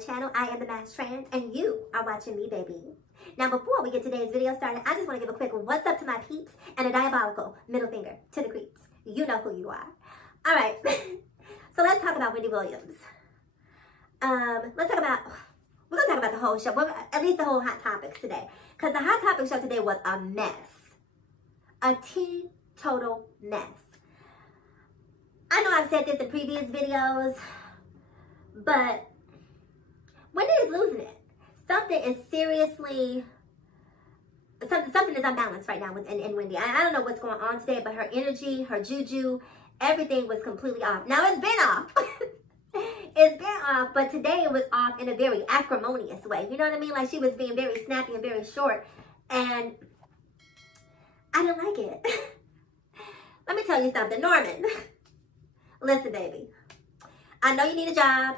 channel. I am the Mass Trans, and you are watching me, baby. Now, before we get today's video started, I just want to give a quick what's up to my peeps and a diabolical middle finger to the creeps. You know who you are. All right, so let's talk about Wendy Williams. We're going to talk about the whole show, well, at least the whole Hot Topics today, because the Hot Topics show today was a mess. A total mess. I know I've said this in previous videos, but Wendy is losing it. Something is seriously, something is unbalanced right now in Wendy. I don't know what's going on today, but her energy, her juju, everything was completely off. Now it's been off. It's been off, but today it was off in a very acrimonious way. You know what I mean? Like she was being very snappy and very short, and I didn't like it. Let me tell you something, Norman. Listen, baby. I know you need a job.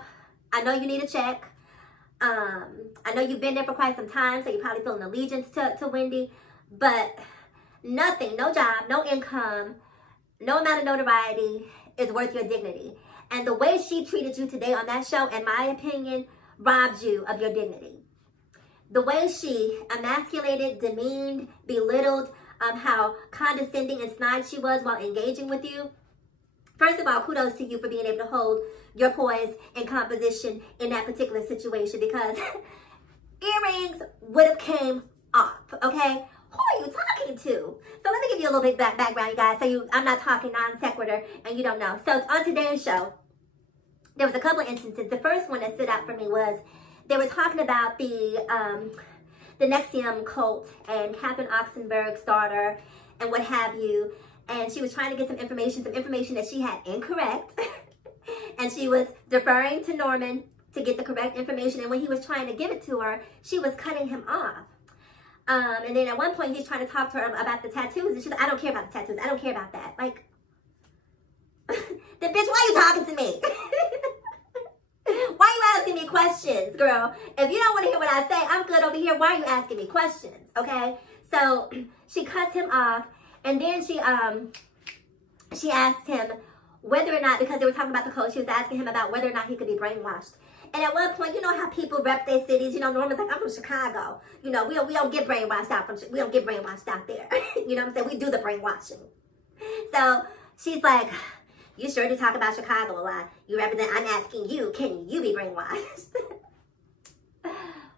I know you need a check. I know you've been there for quite some time, so you're probably feeling allegiance to Wendy. But nothing, no job, no income, no amount of notoriety is worth your dignity. And the way she treated you today on that show, in my opinion, robbed you of your dignity. The way she emasculated, demeaned, belittled, how condescending and snide she was while engaging with you. First of all, kudos to you for being able to hold your poise and composition in that particular situation, because earrings would have came off, okay? Who are you talking to? So let me give you a little bit background, you guys, so I'm not talking non sequitur and you don't know. So on today's show, there was a couple of instances. The first one that stood out for me was they were talking about the Nexium cult and Catherine Oxenberg's daughter and what have you. And she was trying to get some information that she had incorrect. And she was deferring to Norman to get the correct information. And when he was trying to give it to her, she was cutting him off. And then at one point, he's trying to talk to her about the tattoos. And she's like, I don't care about the tattoos. I don't care about that. Like, then bitch, why are you talking to me? Why are you asking me questions, girl? If you don't want to hear what I say, I'm good over here. Why are you asking me questions? Okay? So she cuts him off. And then she asked him whether or not, because they were talking about the code, she was asking him about whether or not he could be brainwashed. And at one point, you know how people rep their cities. You know, Norman's like, I'm from Chicago. You know, we don't get brainwashed out we don't get brainwashed out there. You know what I'm saying? We do the brainwashing. So she's like, you sure do talk about Chicago a lot. You represent, I'm asking you, can you be brainwashed?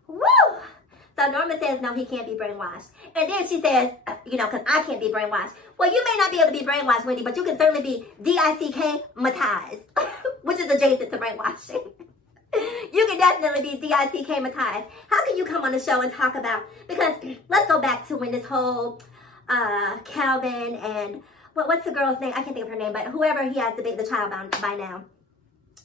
Woo! So Norman says, no, he can't be brainwashed. And then she says, you know, because I can't be brainwashed. Well, you may not be able to be brainwashed, Wendy, but you can certainly be D-I-C-K-matized, which is adjacent to brainwashing. You can definitely be D-I-C-K-matized. How can you come on the show and talk about, because let's go back to when this whole Calvin and, what's the girl's name? I can't think of her name, but whoever he has the child by now.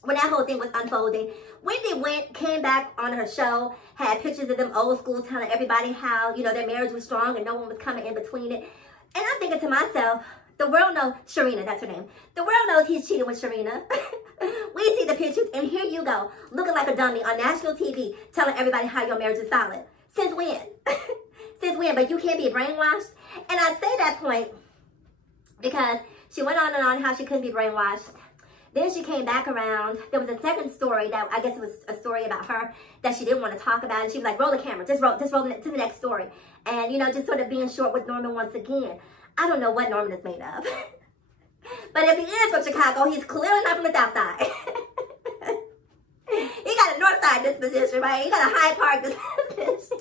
When that whole thing was unfolding, Wendy came back on her show, had pictures of them old school telling everybody how, you know, their marriage was strong and no one was coming in between it. And I'm thinking to myself, the world knows, Sharina, that's her name. The world knows he's cheating with Sharina. We see the pictures, and here you go, looking like a dummy on national TV, telling everybody how your marriage is solid. Since when? Since when? But you can't be brainwashed? And I say that point because she went on and on how she couldn't be brainwashed. Then she came back around. There was a second story that I guess it was a story about her that she didn't want to talk about. And she was like, roll the camera, just roll it to the next story. And, you know, just sort of being short with Norman once again. I don't know what Norman is made of. But if he is from Chicago, he's clearly not from the South Side. He got a North Side disposition, right? He got a Hyde Park disposition.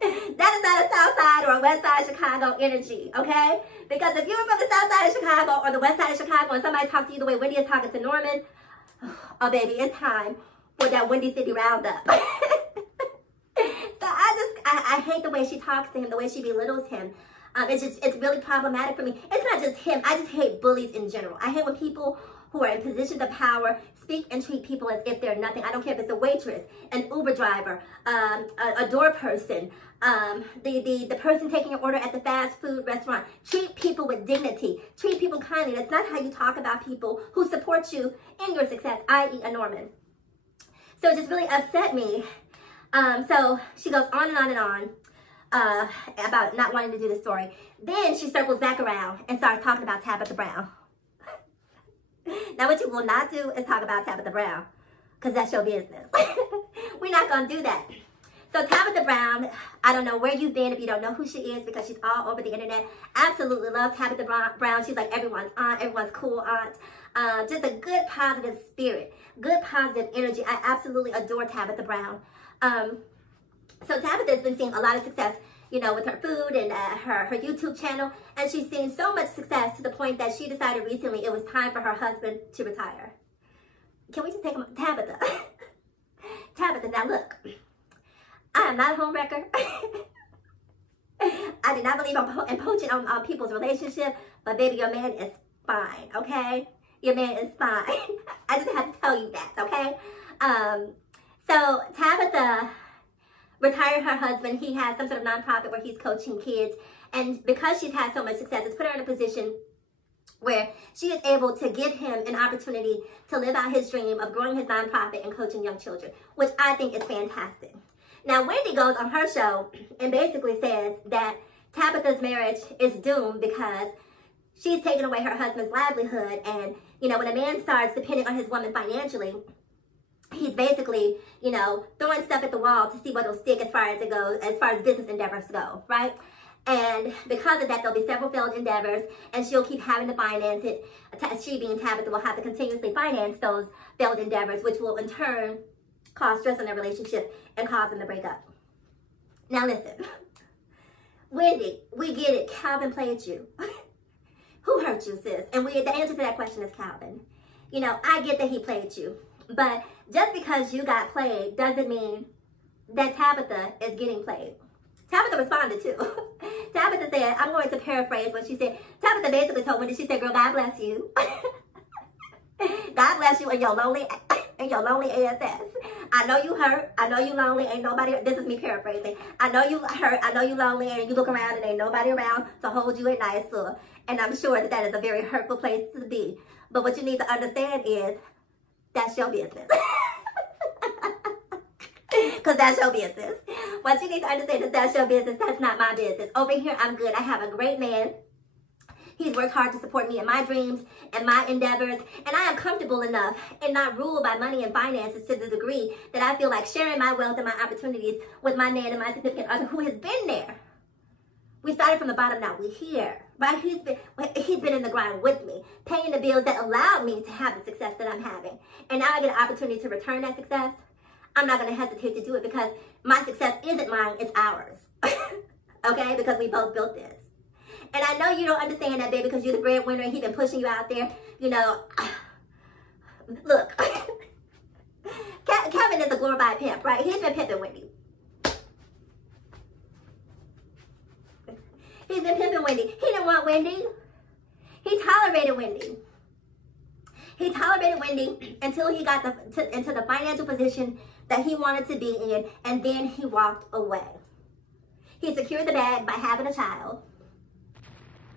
That is not a South Side or a West Side Chicago energy, okay? Because if you were from the South Side of Chicago or the West Side of Chicago and somebody talked to you the way Wendy is talking to Norman, oh, baby, it's time for that Windy City Roundup. So I hate the way she talks to him, the way she belittles him. It's really problematic for me. It's not just him. I just hate bullies in general. I hate when people who are in positions of power speak and treat people as if they're nothing. I don't care if it's a waitress, an Uber driver, a door person, the person taking your order at the fast food restaurant. Treat people with dignity. Treat people kindly. That's not how you talk about people who support you in your success, i.e. a Norman. So it just really upset me. So she goes on and on and on about not wanting to do the story. Then she circles back around and starts talking about Tabitha Brown. Now, what you will not do is talk about Tabitha Brown. because that's your business. We're not going to do that. So Tabitha Brown, I don't know where you've been if you don't know who she is, because she's all over the internet. Absolutely love Tabitha Brown. She's like everyone's aunt, everyone's cool aunt. Just a good positive spirit, good positive energy. I absolutely adore Tabitha Brown. So Tabitha's been seeing a lot of success, you know, with her food and her YouTube channel. And she's seen so much success to the point that she decided recently it was time for her husband to retire. Can we just take him? Tabitha. Tabitha, now look. I am not a home wrecker. I do not believe in poaching on people's relationship, but baby, your man is fine, okay? Your man is fine. I just have to tell you that, okay? So Tabitha retired her husband. He has some sort of nonprofit where he's coaching kids, and because she's had so much success, it's put her in a position where she is able to give him an opportunity to live out his dream of growing his nonprofit and coaching young children, which I think is fantastic. Now, Wendy goes on her show and basically says that Tabitha's marriage is doomed because she's taken away her husband's livelihood. And, you know, when a man starts depending on his woman financially, he's basically, you know, throwing stuff at the wall to see what'll stick as far as business endeavors go, right? And because of that, there'll be several failed endeavors, and she'll keep having to finance it. She, being Tabitha, will have to continuously finance those failed endeavors, which will in turn cause stress on their relationship and cause them to break up. Now listen, Wendy, we get it. Calvin played you. Who hurt you, sis? And the answer to that question is Calvin. You know, I get that he played you, but just because you got played doesn't mean that Tabitha is getting played. Tabitha responded too. Tabitha said, I'm going to paraphrase what she said. Tabitha basically told Wendy, she said, girl, God bless you. God bless you and your lonely ASS. I know you hurt. I know you lonely. Ain't nobody, this is me paraphrasing. I know you hurt. I know you lonely, and you look around and ain't nobody around to hold you at night, so. And I'm sure that that is a very hurtful place to be. But what you need to understand is that's your business. Because that's your business. What you need to understand is that's your business. That's not my business. Over here, I'm good. I have a great man. He's worked hard to support me in my dreams and my endeavors. And I am comfortable enough and not ruled by money and finances to the degree that I feel like sharing my wealth and my opportunities with my man and my significant other who has been there. We started from the bottom, now we're here, right? He's been in the grind with me, paying the bills that allowed me to have the success that I'm having. And now I get an opportunity to return that success. I'm not going to hesitate to do it because my success isn't mine, it's ours. Okay? Because we both built this. And I know you don't understand that, baby, because you're the breadwinner and he's been pushing you out there. You know, look, Kevin is a glorified pimp, right? He's been pimping Wendy. He's been pimping Wendy. He didn't want Wendy. He tolerated Wendy. He tolerated Wendy until he got into the financial position that he wanted to be in, and then he walked away. He secured the bag by having a child,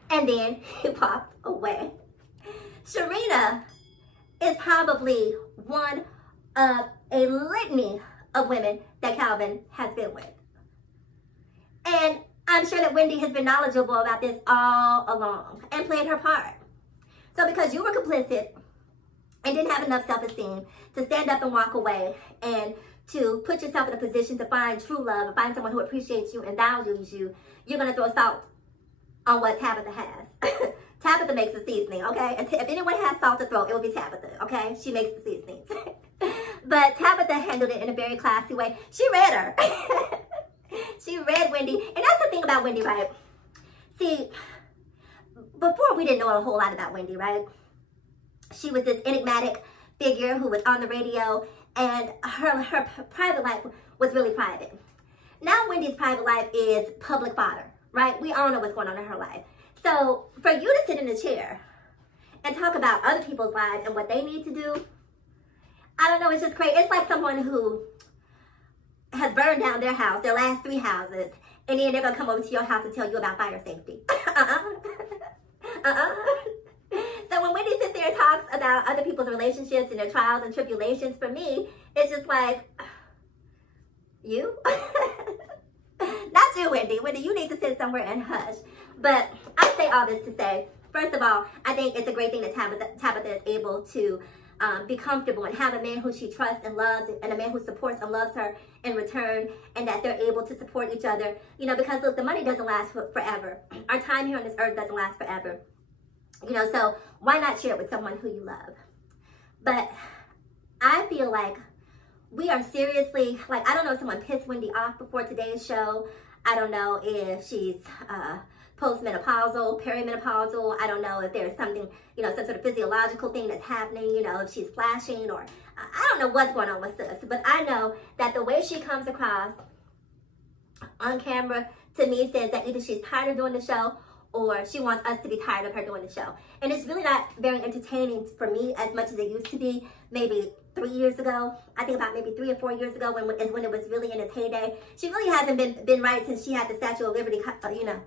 and then he walked away. Sharina is probably one of a litany of women that Calvin has been with. And I'm sure that Wendy has been knowledgeable about this all along and played her part. So because you were complicit and didn't have enough self-esteem to stand up and walk away and to put yourself in a position to find true love and find someone who appreciates you and values you, you're going to throw salt on what Tabitha has. Tabitha makes the seasoning, okay? And if anyone has salt to throw, it will be Tabitha, okay? She makes the seasonings. But Tabitha handled it in a very classy way. She read her. She read Wendy. And that's the thing about Wendy, right? See, before we didn't know a whole lot about Wendy, right? She was this enigmatic figure who was on the radio, and her private life was really private. Now Wendy's private life is public fodder, right? We all know what's going on in her life. So for you to sit in a chair and talk about other people's lives and what they need to do, I don't know, it's just crazy. It's like someone who has burned down their house, their last 3 houses, and then they're going to come over to your house and tell you about fire safety. So when Wendy sits there and talks about other people's relationships and their trials and tribulations, for me, it's just like, you? Not you, Wendy. Wendy, you need to sit somewhere and hush. But I say all this to say, first of all, I think it's a great thing that Tabitha is able to be comfortable and have a man who she trusts and loves, and a man who supports and loves her in return, and that they're able to support each other. You know, because look, the money doesn't last forever. Our time here on this earth doesn't last forever. You know, so why not share it with someone who you love? But I feel like we are seriously, like, I don't know if someone pissed Wendy off before today's show. I don't know if she's postmenopausal, perimenopausal. I don't know if there's something, you know, some sort of physiological thing that's happening, you know, if she's flashing, or I don't know what's going on with this. But I know that the way she comes across on camera to me says that either she's tired of doing the show or she wants us to be tired of her doing the show. And it's really not very entertaining for me as much as it used to be maybe 3 years ago. I think about maybe 3 or 4 years ago when it was really in its heyday. She really hasn't been right since she had the Statue of Liberty, you know.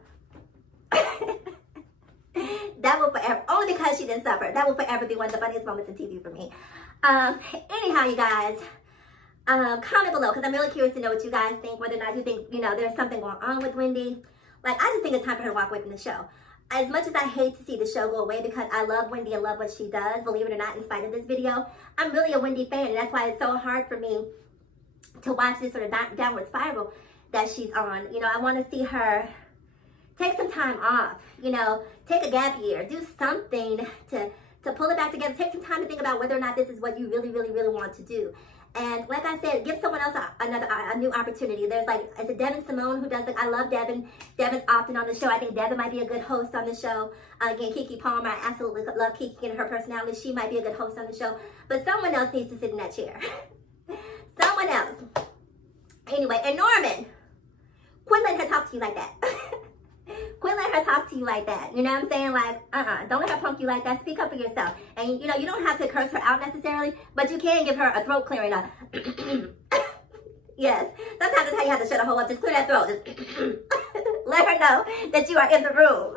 That will forever, only because she didn't suffer, that will forever be one of the funniest moments in TV for me. Anyhow, you guys, comment below, because I'm really curious to know what you guys think, whether or not you think, you know, there's something going on with Wendy. Like, I just think it's time for her to walk away from the show. As much as I hate to see the show go away, because I love Wendy and love what she does, believe it or not, in spite of this video, I'm really a Wendy fan, and that's why it's so hard for me to watch this sort of downward spiral that she's on. You know, I want to see her take some time off, you know, take a gap year, do something to pull it back together, take some time to think about whether or not this is what you really, really, really want to do. And like I said, give someone else a new opportunity. There's like, is it Devin Simone who does it? I love Devin. Devin's often on the show. I think Devin might be a good host on the show. Again, Kiki Palmer, I absolutely love Kiki and her personality. She might be a good host on the show. But someone else needs to sit in that chair. Someone else. Anyway, and Norman, quit letting her talk to you like that. Quit letting her talk to you like that. You know what I'm saying? Like, don't let her punk you like that. Speak up for yourself. And, you know, you don't have to curse her out necessarily, but you can give her a throat clearing up. Yes. Sometimes that's how you have to shut a hole up. Just clear that throat. Just let her know that you are in the room.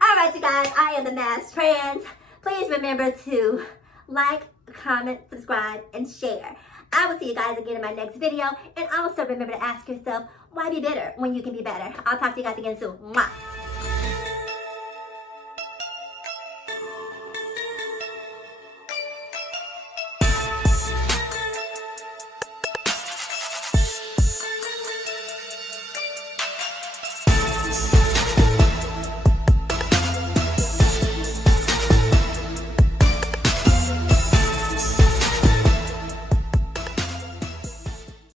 All right, you guys. I am the Masked Trans. Please remember to like, comment, subscribe, and share. I will see you guys again in my next video. And also remember to ask yourself, why be bitter when you can be better? I'll talk to you guys again soon. Mwah.